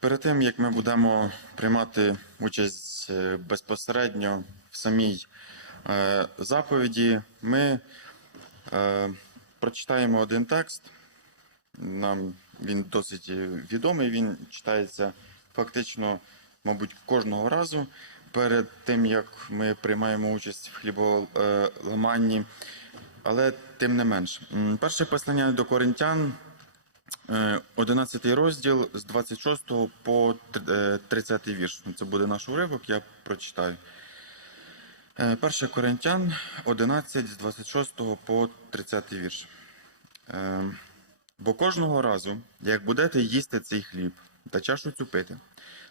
Перед тим як ми будемо приймати участь е, безпосередньо в самій е, заповіді, ми е, прочитаємо один текст. Нам він досить відомий, він читається фактично, мабуть, кожного разу перед тим, як ми приймаємо участь в хліболаманні. Але тим не менш, перше послання до коринтян, 11 розділ з 26 по е, 30 вірш. Це буде наш уривок, я прочитаю. Е, Перше Коринтян 11 з 26 по 30 вірш. Е, Бо кожного разу, як будете їсти цей хліб та чашу цю пити,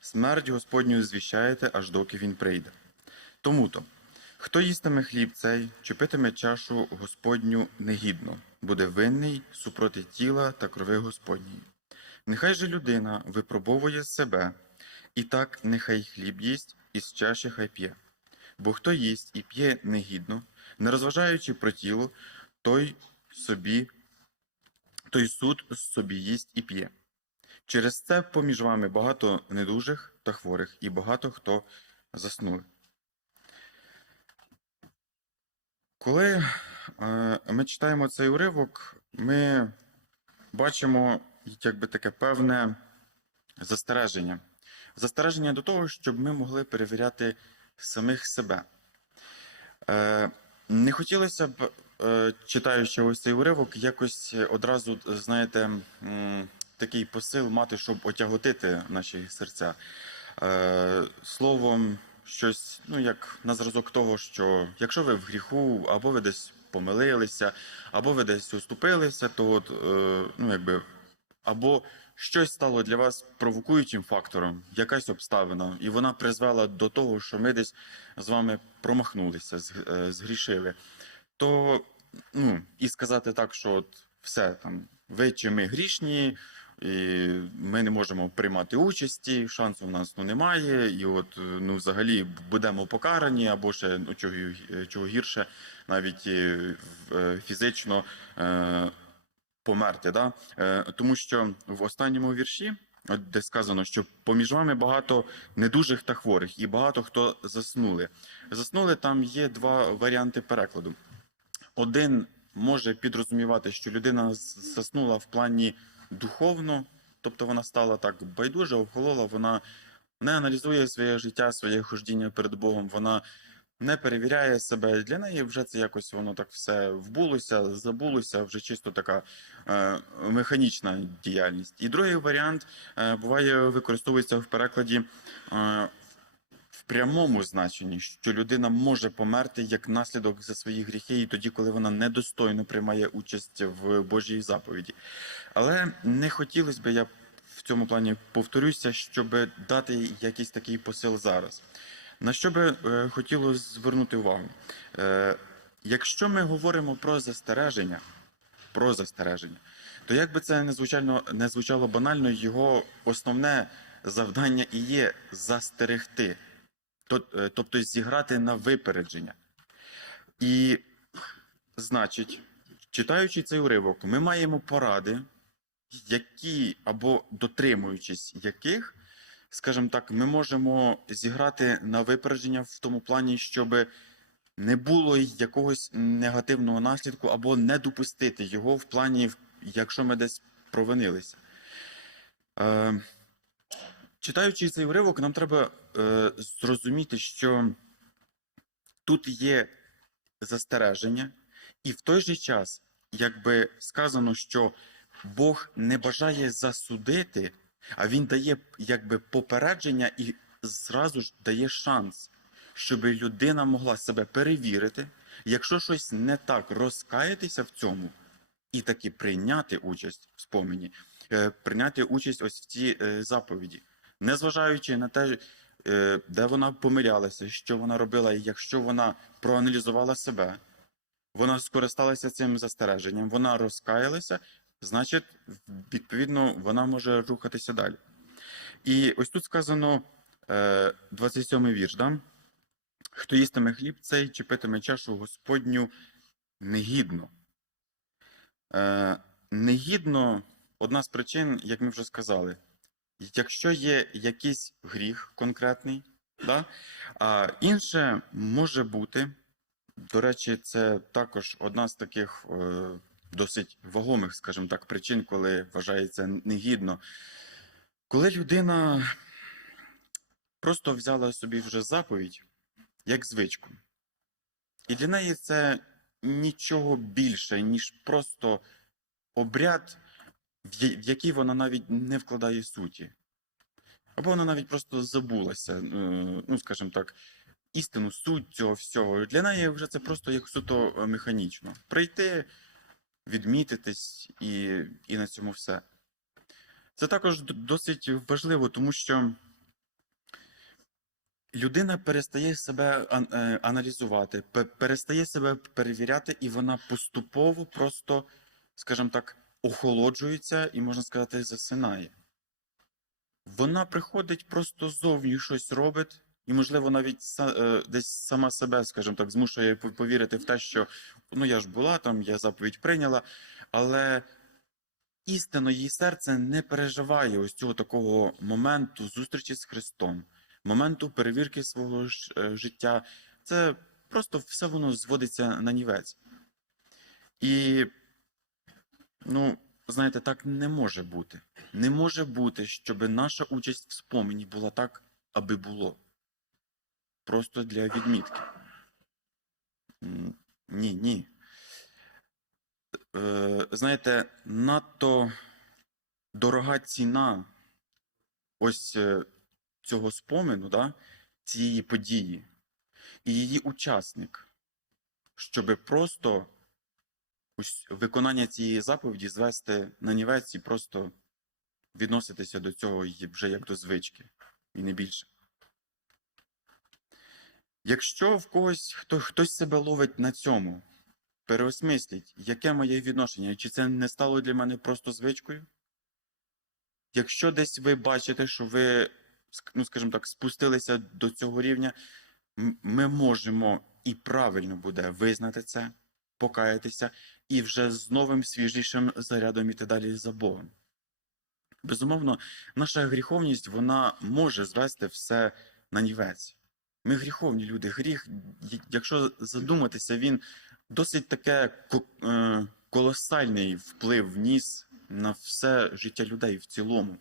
смерть Господню звіщаєте, аж доки він прийде. Тому-то, хто їстиме хліб цей, чи питиме чашу Господню негідно, буде винний супроти тіла та крови Господньої. Нехай же людина випробовує себе, і так нехай хліб їсть, і з чаші хай п'є. Бо хто їсть і п'є негідно, не розважаючи про тіло, той собі той суд собі їсть і п'є. Через це поміж вами багато недужих та хворих, і багато хто заснули. Коли ми читаємо цей уривок, ми бачимо якби таке певне застереження. Застереження до того, щоб ми могли перевіряти самих себе. Е, не хотілося б, е, читаючи ось цей уривок, якось одразу, знаєте, такий посил мати, щоб отяготити наші серця. Е, Словом, щось, ну, як на зразок того, що якщо ви в гріху, або ви десь помилилися, або ви десь уступилися, то от, е, ну, якби, або щось стало для вас провокуючим фактором, якась обставина, і вона призвела до того, що ми десь з вами промахнулися, з- е, згрішили, то ну, і сказати так, що от все там, ви чи ми грішні, і ми не можемо приймати участі, шансу в нас ну, немає, і от е, ну, взагалі будемо покарані, або ще ну, чого, чого гірше, навіть е, е, фізично. Е, померти. Да? Е, тому що в останньому вірші, де сказано, що поміж вами багато недужих та хворих, і багато хто заснули. Заснули там є два варіанти перекладу. Один може підрозумівати, що людина заснула в плані духовно, тобто вона стала так байдуже, охолола, вона не аналізує своє життя, своє хождіння перед Богом, вона не перевіряє себе. Для неї вже це якось воно так все вбулося, забулося, вже чисто така е, механічна діяльність. І другий варіант е, буває використовується в перекладі. Е, прямому значенні, що людина може померти як наслідок за свої гріхи, і тоді, коли вона недостойно приймає участь в Божій заповіді. Але не хотілося б, я в цьому плані повторюся, щоб дати якийсь такий посил зараз. На що би е, хотілося звернути увагу? Е, якщо ми говоримо про застереження, про застереження, то як би це не звучало, не звучало банально, його основне завдання і є застерегти, тобто зіграти на випередження. І значить, читаючи цей уривок, ми маємо поради, які або дотримуючись яких, скажімо так, ми можемо зіграти на випередження в тому плані, щоб не було якогось негативного наслідку, або не допустити його в плані, якщо ми десь провинилися. Е, читаючи цей уривок, нам треба е, зрозуміти, що тут є застереження, і в той же час, якби сказано, що Бог не бажає засудити, а Він дає якби попередження і зразу ж дає шанс, щоб людина могла себе перевірити, якщо щось не так, розкаятися в цьому і таки прийняти участь в спомені, е, прийняти участь ось в цій е, заповіді, незважаючи на те, де вона помилялася, що вона робила, і якщо вона проаналізувала себе, вона скористалася цим застереженням, вона розкаялася, значить, відповідно, вона може рухатися далі. І ось тут сказано е, 27 вірш, да? хто їстиме хліб цей чи питиме чашу Господню негідно. Е, негідно одна з причин, як ми вже сказали, якщо є якийсь гріх конкретний, да? а інше може бути, до речі, це також одна з таких е, досить вагомих, скажімо так, причин, коли вважається негідно. Коли людина просто взяла собі вже заповідь як звичку. І для неї це нічого більше, ніж просто обряд, в я- в який вона навіть не вкладає суті. Або вона навіть просто забулася, е, ну, скажімо так, істину, суть цього всього. Для неї вже це просто як суто е, механічно. Прийти, відмітитись і, і на цьому все. Це також досить важливо, тому що людина перестає себе е, аналізувати, перестає себе перевіряти, і вона поступово просто, скажімо так, охолоджується і, можна сказати, засинає. Вона приходить, просто зовні щось робить, і, можливо, навіть е, десь сама себе, скажімо так, змушує повірити в те, що ну я ж була там, я заповідь прийняла, але істинно її серце не переживає ось цього такого моменту зустрічі з Христом, моменту перевірки свого е, життя. Це просто все воно зводиться на нівець. І, ну, знаєте, так не може бути. Не може бути, щоб наша участь в спомені була так, аби було. Просто для відмітки. Ні, ні. Е, знаєте, надто дорога ціна ось е, цього спомену, да, цієї події, і її учасник, щоб просто виконання цієї заповіді звести на нівець і просто відноситися до цього вже як до звички, і не більше. Якщо в когось хто, хтось себе ловить на цьому, переосмисліть, яке моє відношення, чи це не стало для мене просто звичкою? Якщо десь ви бачите, що ви, ну скажімо так, спустилися до цього рівня, ми можемо і правильно буде визнати це, покаятися і вже з новим свіжішим зарядом іти далі за Богом. Безумовно, наша гріховність вона може звести все на нівець. Ми гріховні люди. Гріх, якщо задуматися, він досить таке е, колосальний вплив вніс на все життя людей в цілому.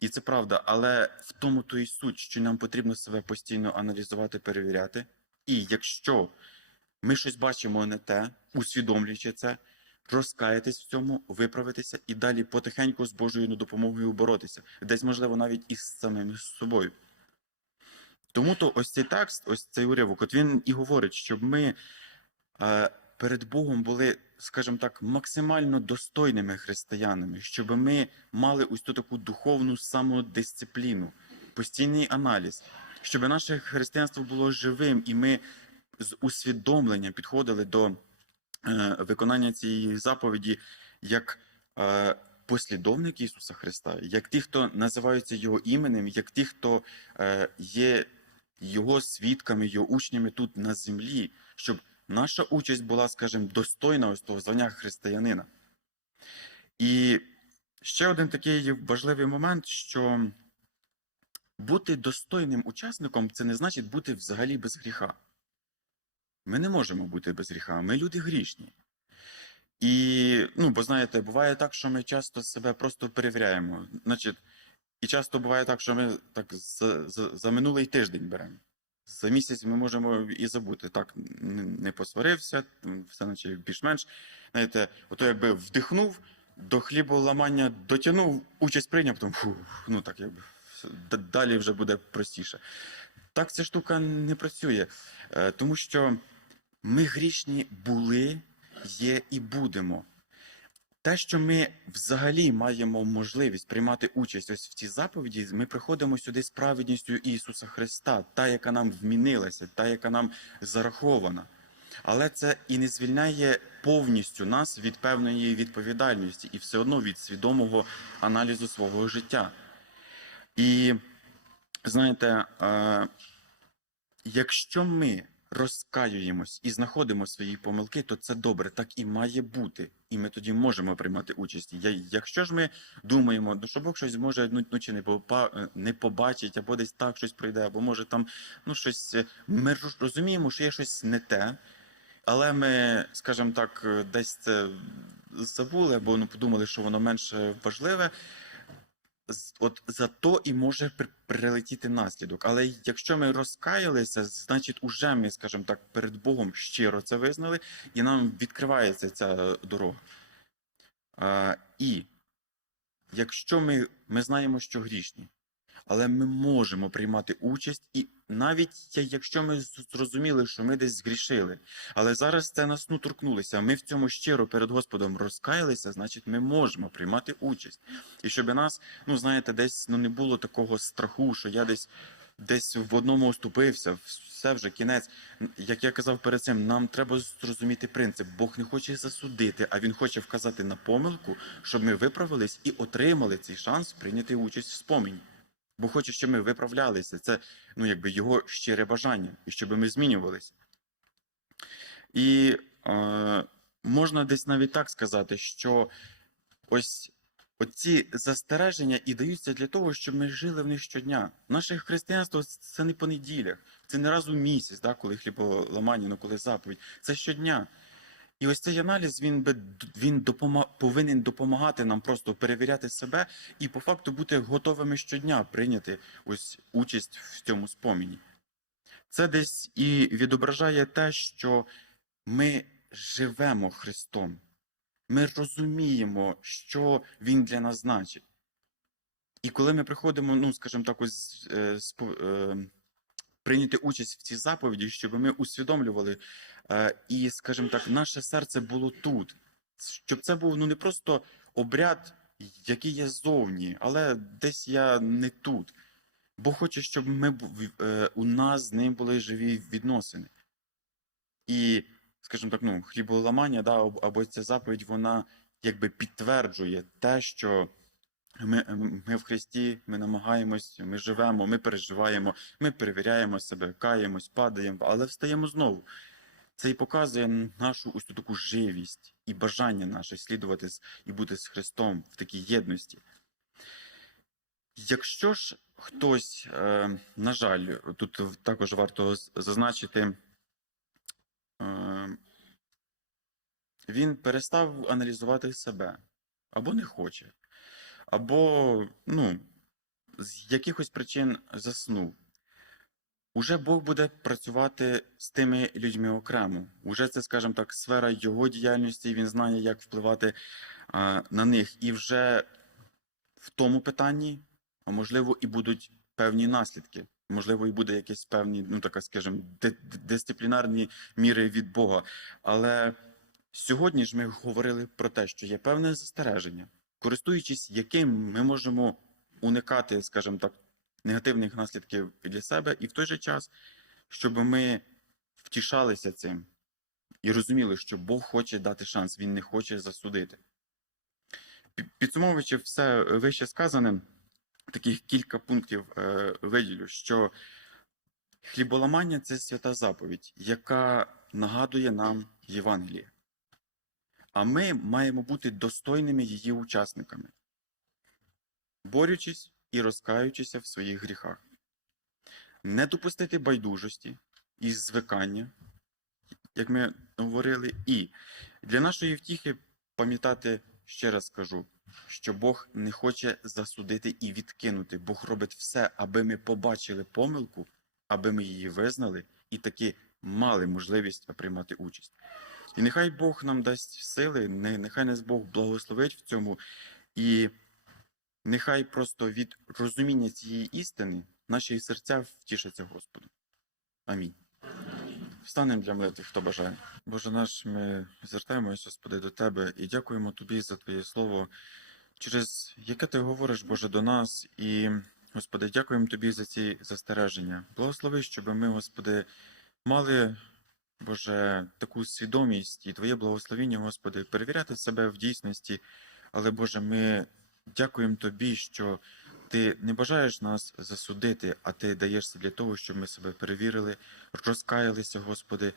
І це правда, але в тому то і суть, що нам потрібно себе постійно аналізувати, перевіряти. І якщо ми щось бачимо не те, усвідомлюючи це, розкаятись в цьому, виправитися і далі потихеньку з Божою допомогою боротися. Десь, можливо, навіть із самим собою. Тому то ось цей текст, ось цей уривок, от він і говорить, щоб ми е, перед Богом були, скажімо так, максимально достойними християнами, щоб ми мали ось ту таку духовну самодисципліну, постійний аналіз, щоб наше християнство було живим, і ми з усвідомленням підходили до е, виконання цієї заповіді як е, послідовники Ісуса Христа, як ті, хто називаються Його іменем, як ті, хто е, є Його свідками, Його учнями тут на землі, щоб наша участь була, скажімо, достойна ось того звання християнина. І ще один такий важливий момент, що бути достойним учасником це не значить бути взагалі без гріха. Ми не можемо бути без гріха, ми люди грішні. І, ну, бо знаєте, буває так, що ми часто себе просто перевіряємо. Значить, і часто буває так, що ми так за, за, за минулий тиждень беремо. За місяць ми можемо і забути. Так, не, посварився, все наче більш-менш. Знаєте, ото якби вдихнув, до хліболамання дотягнув, участь прийняв, потім фу, ну так якби далі вже буде простіше. Так ця штука не працює, е, тому що ми грішні були, є і будемо. Те, що ми взагалі маємо можливість приймати участь ось в цій заповіді, ми приходимо сюди з праведністю Ісуса Христа, та, яка нам вмінилася, та, яка нам зарахована. Але це і не звільняє повністю нас від певної відповідальності і все одно від свідомого аналізу свого життя. І знаєте, е, якщо ми розкаюємось і знаходимо свої помилки, то це добре, так і має бути. І ми тоді можемо приймати участь. Я, якщо ж ми думаємо, ну, що Бог щось може ну, ну, не, попа- не побачить, або десь так щось пройде, або може там ну, щось. е, Ми роз- розуміємо, що є щось не те, але ми, скажімо так, е, десь це забули, або ну, подумали, що воно менш важливе. От за то і може прилетіти наслідок. Але якщо ми розкаялися, значить, уже ми, скажімо так, перед Богом щиро це визнали, і нам відкривається ця дорога. А, і якщо ми, ми знаємо, що грішні, але ми можемо приймати участь, і навіть якщо ми зрозуміли, що ми десь згрішили, але зараз це нас ну торкнулося, ми в цьому щиро перед Господом розкаялися, значить, ми можемо приймати участь. І щоб нас, ну знаєте, десь ну не було такого страху, що я десь десь в одному оступився, все вже кінець. Як я казав перед цим, нам треба зрозуміти принцип. Бог не хоче засудити, а він хоче вказати на помилку, щоб ми виправились і отримали цей шанс прийняти участь в спомені. Бо хоче, щоб ми виправлялися. Це ну, якби його щире бажання, і щоб ми змінювалися. І е, можна десь навіть так сказати, що ось оці застереження і даються для того, щоб ми жили в них щодня. Наше християнство це не по неділях, це не раз у місяць, да, коли хліболамання, ну коли заповідь. Це щодня. І ось цей аналіз він би він допома, повинен допомагати нам просто перевіряти себе і по факту бути готовими щодня прийняти ось участь в цьому споміні. Це десь і відображає те, що ми живемо Христом. Ми розуміємо, що Він для нас значить. І коли ми приходимо, ну, скажімо так, ось е, е, прийняти участь в цій заповіді, щоб ми усвідомлювали, і, скажімо так, наше серце було тут. Щоб це був ну, не просто обряд, який є зовні, але десь я не тут. Бо хоче, щоб ми, е, у нас з ним були живі відносини. І, скажімо так, ну, хліболамання, да, або ця заповідь, вона якби підтверджує те, що ми, ми в Христі, ми намагаємось, ми живемо, ми переживаємо, ми перевіряємо себе, каємось, падаємо, але встаємо знову. Це і показує нашу ось таку живість і бажання наше слідувати і бути з Христом в такій єдності. Якщо ж хтось, е, на жаль, тут також варто зазначити, е, він перестав аналізувати себе або не хоче, або ну, з якихось причин заснув. Уже Бог буде працювати з тими людьми окремо. Уже це, скажімо так, сфера його діяльності, він знає, як впливати а, на них. І вже в тому питанні, а можливо, і будуть певні наслідки. Можливо, і буде якісь певні, ну така, скажімо, ди- ди- дисциплінарні міри від Бога. Але сьогодні ж ми говорили про те, що є певне застереження, користуючись яким ми можемо уникати, скажімо так, негативних наслідків для себе, і в той же час, щоб ми втішалися цим і розуміли, що Бог хоче дати шанс, Він не хоче засудити. Підсумовуючи все вище сказане, таких кілька пунктів е, виділю, що хліболамання це свята заповідь, яка нагадує нам Євангеліє. А ми маємо бути достойними її учасниками, борючись і розкаючися в своїх гріхах. Не допустити байдужості і звикання, як ми говорили, і для нашої втіхи пам'ятати, ще раз скажу, що Бог не хоче засудити і відкинути. Бог робить все, аби ми побачили помилку, аби ми її визнали і таки мали можливість приймати участь. І нехай Бог нам дасть сили, нехай нас Бог благословить в цьому, і нехай просто від розуміння цієї істини наші серця втішаться Господу. Амінь. Встанемо для молитви, хто бажає. Боже наш, ми звертаємося, Господи, до Тебе і дякуємо Тобі за Твоє Слово, через яке Ти говориш, Боже, до нас. І, Господи, дякуємо Тобі за ці застереження. Благослови, щоб ми, Господи, мали, Боже, таку свідомість і Твоє благословіння, Господи, перевіряти себе в дійсності. Але, Боже, ми дякуємо Тобі, що Ти не бажаєш нас засудити, а ти даєшся для того, щоб ми себе перевірили, розкаялися, Господи,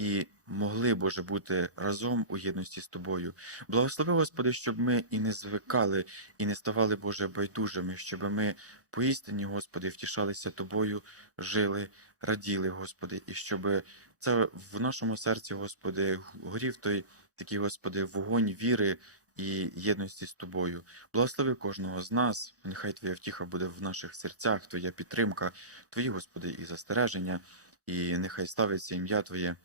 і могли, Боже, бути разом у єдності з Тобою. Благослови, Господи, щоб ми і не звикали, і не ставали, Боже, байдужими, щоб ми поістині, Господи, втішалися Тобою, жили, раділи, Господи, і щоб це в нашому серці, Господи, горів той такий, Господи, вогонь віри і єдності з Тобою. Благослови кожного з нас, нехай Твоя втіха буде в наших серцях, Твоя підтримка, Твої, Господи, і застереження, і нехай ставиться ім'я Твоє.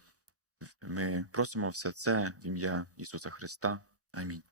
Ми просимо все це в ім'я Ісуса Христа. Амінь.